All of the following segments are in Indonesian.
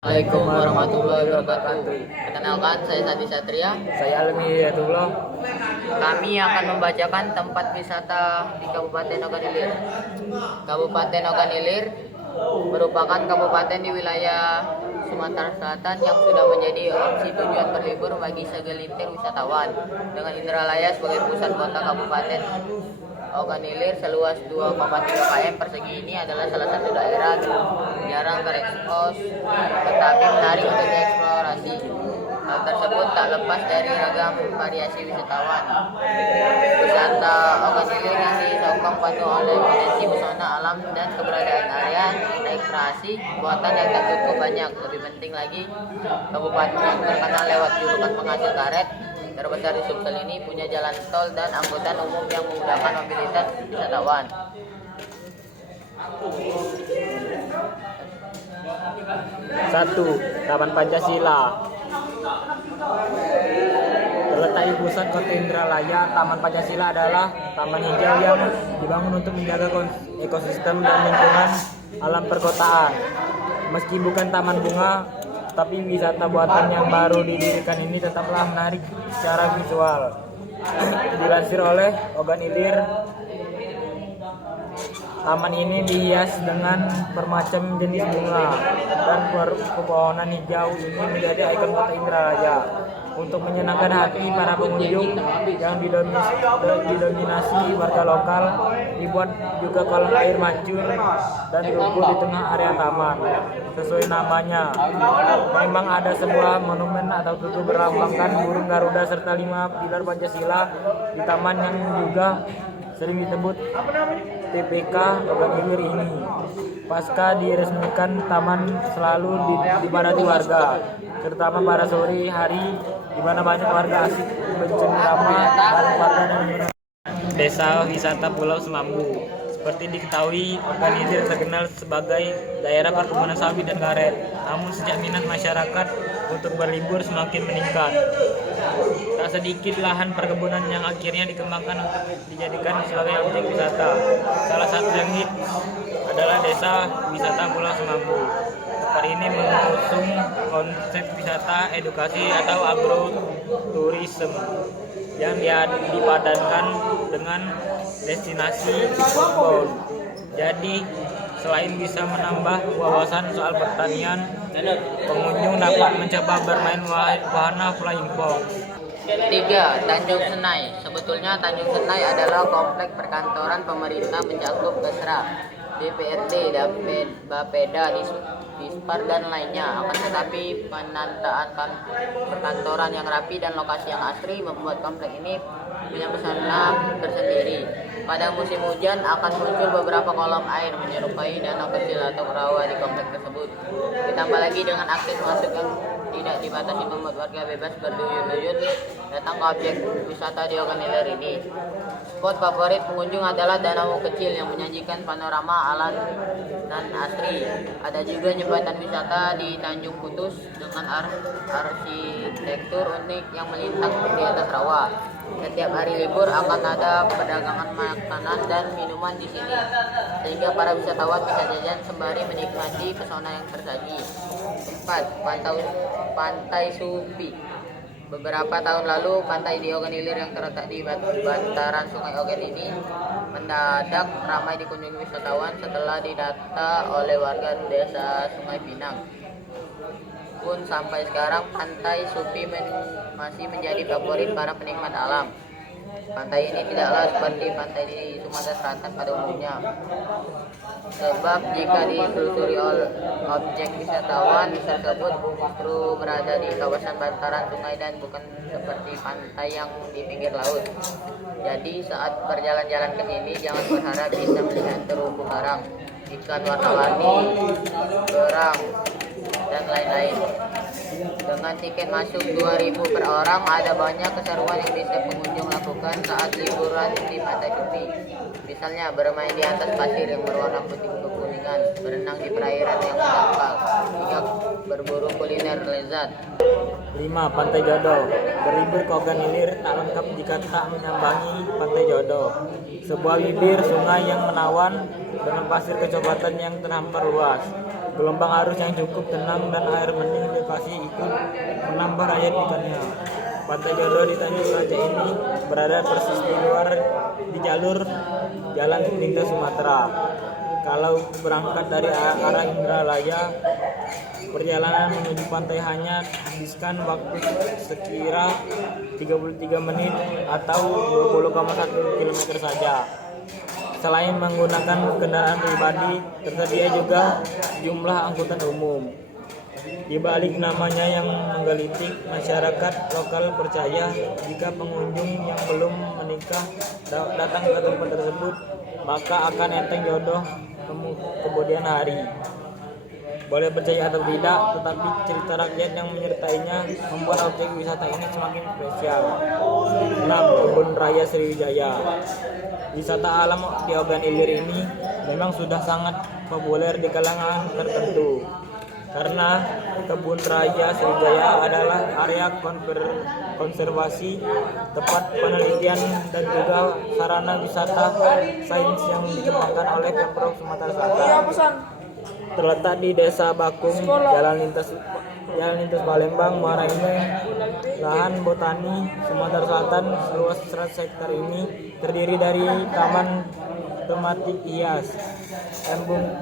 Assalamualaikum warahmatullahi wabarakatuh. Perkenalkan, saya Sadi Satria. Saya Almi Hidayatullah. Kami akan membacakan tempat wisata di Kabupaten Ogan Ilir. Kabupaten Ogan Ilir merupakan kabupaten di wilayah Sumatera Selatan yang sudah menjadi opsi tujuan berlibur bagi segelintir wisatawan. Dengan Indralaya sebagai pusat kota Kabupaten Ogan Ilir seluas 2,3 km persegi ini adalah salah satu daerah jarang terekspos tetapi menarik untuk dieksplorasi. Hal tersebut tak lepas dari ragam variasi wisatawan. Wisata Ogan Ilir ini sokong penuh oleh potensi pesona alam dan keberadaan area rekreasi buatan yang tak cukup banyak. Lebih penting lagi, kabupaten yang terkenal lewat julukan penghasil karet terbesar di Sumsel ini punya jalan tol dan angkutan umum yang memudahkan mobilitas wisatawan. Satu, Taman Pancasila. Terletak di pusat kota Indralaya, Taman Pancasila adalah taman hijau yang dibangun untuk menjaga ekosistem dan lingkungan alam perkotaan. Meski bukan taman bunga, tapi wisata buatan yang baru didirikan ini tetaplah menarik secara visual. Dilansir oleh Ogan Ilir, taman ini dihias dengan bermacam jenis bunga dan pepohonan hijau ini menjadi ikon kota Indralaya. Untuk menyenangkan hati para pengunjung yang didominasi warga lokal, dibuat juga kolam air mancur dan lumpur di tengah area taman. Sesuai namanya, memang ada sebuah monumen atau tugu berlambangkan burung Garuda serta 5 pilar Pancasila di taman yang juga sering disebut TPK Ogan Ilir ini. Pasca diresmikan, taman selalu dipadati warga, terutama pada sore hari di mana banyak warga asik bercengkrama dan warga dan Desa Wisata Pulau Semambu. Seperti diketahui, Ogan Ilir terkenal sebagai daerah perkebunan sawit dan karet. Namun sejak minat masyarakat untuk berlibur semakin meningkat, tak sedikit lahan perkebunan yang akhirnya dikembangkan untuk dijadikan sebagai objek wisata. Salah satu yang hits adalah Desa Wisata Pulau Semambu. Tempat ini mengusung konsep wisata edukasi atau agroturism yang dipadankan dengan destinasi outbound. Jadi, selain bisa menambah wawasan soal pertanian, pengunjung dapat mencoba bermain wahana flying fox. 3. Tanjung Senai. Sebetulnya Tanjung Senai adalah kompleks perkantoran pemerintah mencakup Kesra, DPRD, Bapeda, Dispar dan lainnya. Akan tetapi penataan perkantoran yang rapi dan lokasi yang asri membuat kompleks ini punya pesona tersendiri. Pada musim hujan akan muncul beberapa kolam air menyerupai danau kecil atau rawa di kompleks tersebut. Ditambah lagi dengan akses masuk yang tidak dibatasi membuat warga bebas berduyun-duyun datang ke objek wisata di Ogan Ilir ini. Spot favorit pengunjung adalah danau kecil yang menyajikan panorama alam dan asri. Ada juga jembatan wisata di Tanjung Putus dengan arsitektur unik yang melintang di atas rawa. Setiap hari libur akan ada perdagangan makanan dan minuman di sini, sehingga para wisatawan bisa jajan sembari menikmati pesona yang tersaji. 4. Pantai Supi. Beberapa tahun lalu, pantai di Ogan Ilir yang terletak di bantaran Sungai Ogan ini mendadak ramai dikunjungi wisatawan setelah didata oleh warga desa Sungai Pinang. Pun sampai sekarang, Pantai Supi masih menjadi favorit para penikmat alam. Pantai ini tidaklah seperti pantai di Sumatera Selatan pada umumnya. Sebab jika ditelusuri objek wisatawan tersebut justru berada di kawasan bantaran sungai dan bukan seperti pantai yang di pinggir laut. Jadi saat berjalan-jalan ke sini jangan berharap bisa melihat terumbu karang, ikan warna-warni, kerang, dan lain-lain. Dengan tiket masuk 2.000 per orang, ada banyak keseruan yang bisa pengunjung lakukan saat liburan di Pantai Supi. Misalnya bermain di atas pasir yang berwarna putih kekuningan, berenang di perairan yang mendangkal, hingga berburu kuliner lezat. 5. Pantai Jodoh. Berlibur ke Ogan Ilir tak lengkap jika tak menyambangi Pantai Jodoh, sebuah bibir sungai yang menawan dengan pasir kecoklatan yang terhampar luas. Gelombang arus yang cukup tenang dan air bening di lokasi itu menambah rayap ikannya. Pantai Jodoh di Tanjung Raja ini berada persis di luar di jalur jalan lintas Sumatera. Kalau berangkat dari arah Indralaya, perjalanan menuju pantai hanya habiskan waktu sekira 33 menit atau 20,1 km saja. Selain menggunakan kendaraan pribadi, tersedia juga jumlah angkutan umum. Di balik namanya yang menggelitik, masyarakat lokal percaya jika pengunjung yang belum menikah datang ke tempat tersebut, maka akan enteng jodoh kemudian hari. Boleh percaya atau tidak, tetapi cerita rakyat yang menyertainya membuat objek wisata ini semakin spesial. 6. Kebun Raya Sriwijaya. Wisata alam di Ogan Ilir ini memang sudah sangat populer di kalangan tertentu. Karena Kebun Raya Sriwijaya adalah area konservasi, tempat penelitian dan juga sarana wisata sains yang dikembangkan oleh Pemprov Sumatera Selatan. Terletak di Desa Bakung, Jalan lintas Palembang, Muara Enim, lahan botani Sumatera Selatan seluas 100 hektar ini terdiri dari taman tematik hias, embung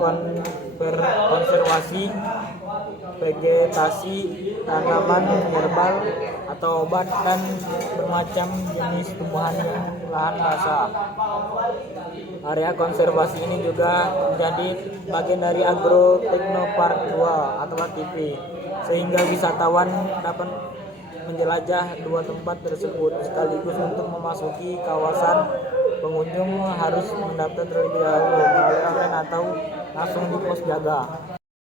konservasi, vegetasi, tanaman herbal atau obat, dan bermacam jenis tumbuhan yang lahan basah. Area konservasi ini juga menjadi bagian dari Agro Technopark 2 atau ATP, sehingga wisatawan dapat menjelajah dua tempat tersebut sekaligus. Untuk memasuki kawasan, pengunjung harus mendaftar terlebih dahulu melalui online atau langsung di pos jaga.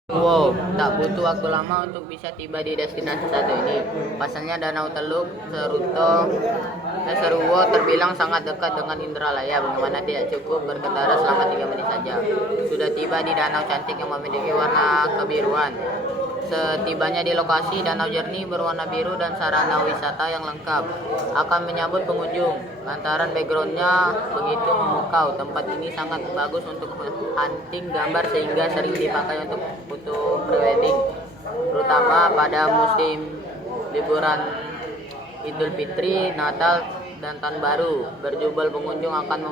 Wow, tak butuh waktu lama untuk bisa tiba di destinasi satu ini. Pasalnya Danau Teluk Seruwo terbilang sangat dekat dengan Indralaya, bagaimana tidak cukup berkendara selama 3 menit saja. Sudah tiba di danau cantik yang memiliki warna kebiruan. Setibanya di lokasi, danau jernih berwarna biru dan sarana wisata yang lengkap akan menyambut pengunjung. Lantaran backgroundnya begitu memukau, tempat ini sangat bagus untuk hunting gambar sehingga sering dipakai untuk foto prewedding, terutama pada musim liburan Idul Fitri, Natal, dan Tahun Baru. Berjubel pengunjung akan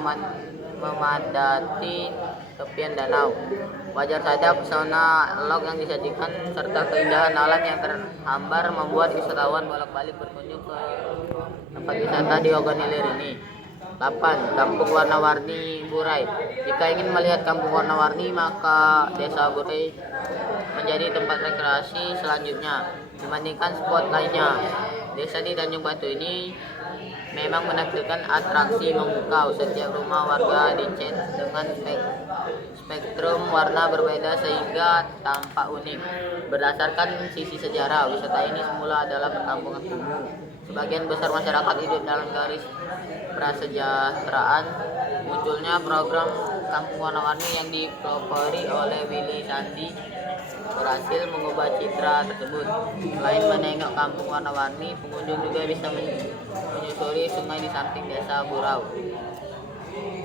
memadati tepian danau. Wajar saja pesona alam yang disajikan serta keindahan alam yang terhambar membuat wisatawan bolak-balik berkunjung ke tempat wisata di Ogan Ilir ini. 8. Kampung Warna-Warni Burai. Jika ingin melihat kampung warna-warni, maka Desa Burai menjadi tempat rekreasi selanjutnya dibandingkan spot lainnya. Desa di Tanjung Batu ini memang menampilkan atraksi memukau. Setiap rumah warga dicat dengan spektrum warna berbeda sehingga tampak unik. Berdasarkan sisi sejarah, wisata ini semula adalah perkampungan kumuh. Sebagian besar masyarakat hidup dalam garis prasejahteraan. Munculnya program Kampung Warna-Warni yang dipelopori oleh Willy Sandi berhasil mengubah citra tersebut. Selain menengok Kampung Warna-Warni, pengunjung juga bisa menyusuri sungai di samping Desa Burau.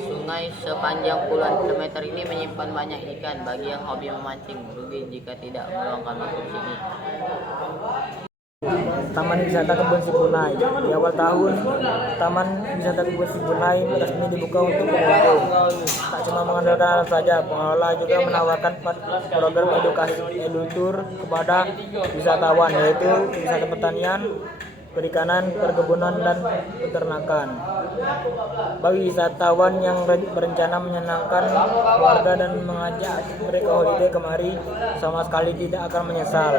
Sungai sepanjang puluhan kilometer ini menyimpan banyak ikan. Bagi yang hobi memancing, rugi jika tidak meluangkan waktu di sini. Taman Wisata Kebun Sibunai. Di awal tahun, Taman Wisata Kebun Sibunai resmi dibuka untuk pengunjung. Tak cuma mengandalkan alam saja, pengelola juga menawarkan program edukasi edutur kepada wisatawan, yaitu wisata pertanian, perikanan, perkebunan, dan peternakan. Bagi wisatawan yang berencana menyenangkan keluarga dan mengajak mereka holiday kemari, sama sekali tidak akan menyesal.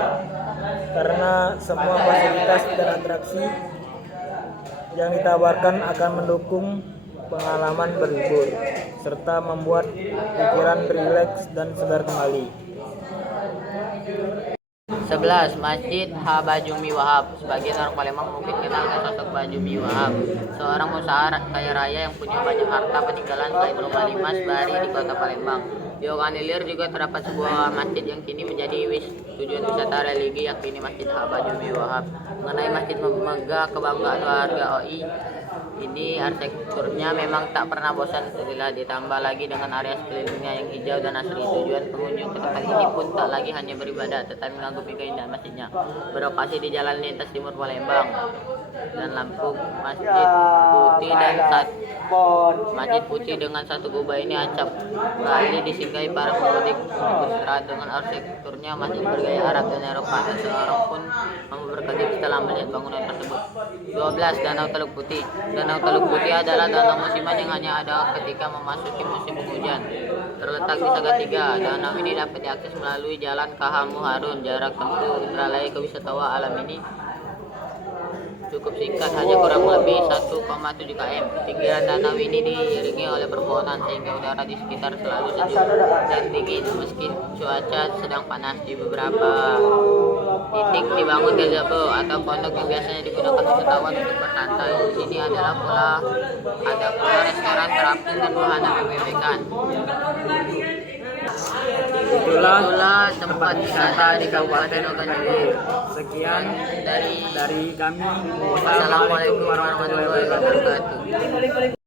Karena semua fasilitas dan atraksi yang ditawarkan akan mendukung pengalaman berlibur serta membuat pikiran rileks dan segar kembali. 11. Masjid Habajumi Wahab. Sebagian orang Palembang mungkin kenal dengan sosok Bajumi Wahab, seorang usaha kaya raya yang punya banyak harta peninggalan selain rumah dinas Bari di kota Palembang. Di Ogan Ilir juga terdapat sebuah masjid yang kini menjadi tujuan wisata religi, yakni Masjid Habajumi Wahab. Mengenai masjid megah kebanggaan warga OI Ini arsitekturnya memang tak pernah bosan untuk dilihat, ditambah lagi dengan area sekelilingnya yang hijau dan asri. Tujuan pengunjung ke tempat ini pun tak lagi hanya beribadah, tetapi mengagumi keindahan masjidnya. Beroperasi di Jalan Lintas Timur Palembang dan Lampung, Masjid Putih dengan satu kubah ini acap kali disinggahi para pemudik beristirahat. Dengan arsitekturnya masjid bergaya Arab dan Eropa, dan seorang pun mau berkedip setelah melihat bangunan tersebut. 12. Danau Teluk Putih. Danau Teluk Putih adalah danau musiman yang hanya ada ketika memasuki musim penghujan. Terletak di Salatiga, danau ini dapat diakses melalui jalan KH Muharun. Jarak tempuh Indralaya ke wisatawa alam ini cukup singkat, hanya kurang lebih 1,7 km. Pinggiran danau ini diiringi oleh perpohonan sehingga udara di sekitar selalu sejuk dan dingin meski cuaca sedang panas. Di beberapa titik dibangun gazebo atau pondok yang biasanya digunakan wisatawan untuk bersantai. Di sini ada pula restoran terapung dan wahana BBB-kan. Itulah tempat wisata di Kabupaten Ogan Ilir. Sekian dari dari kami. Wassalamualaikum warahmatullahi wabarakatuh.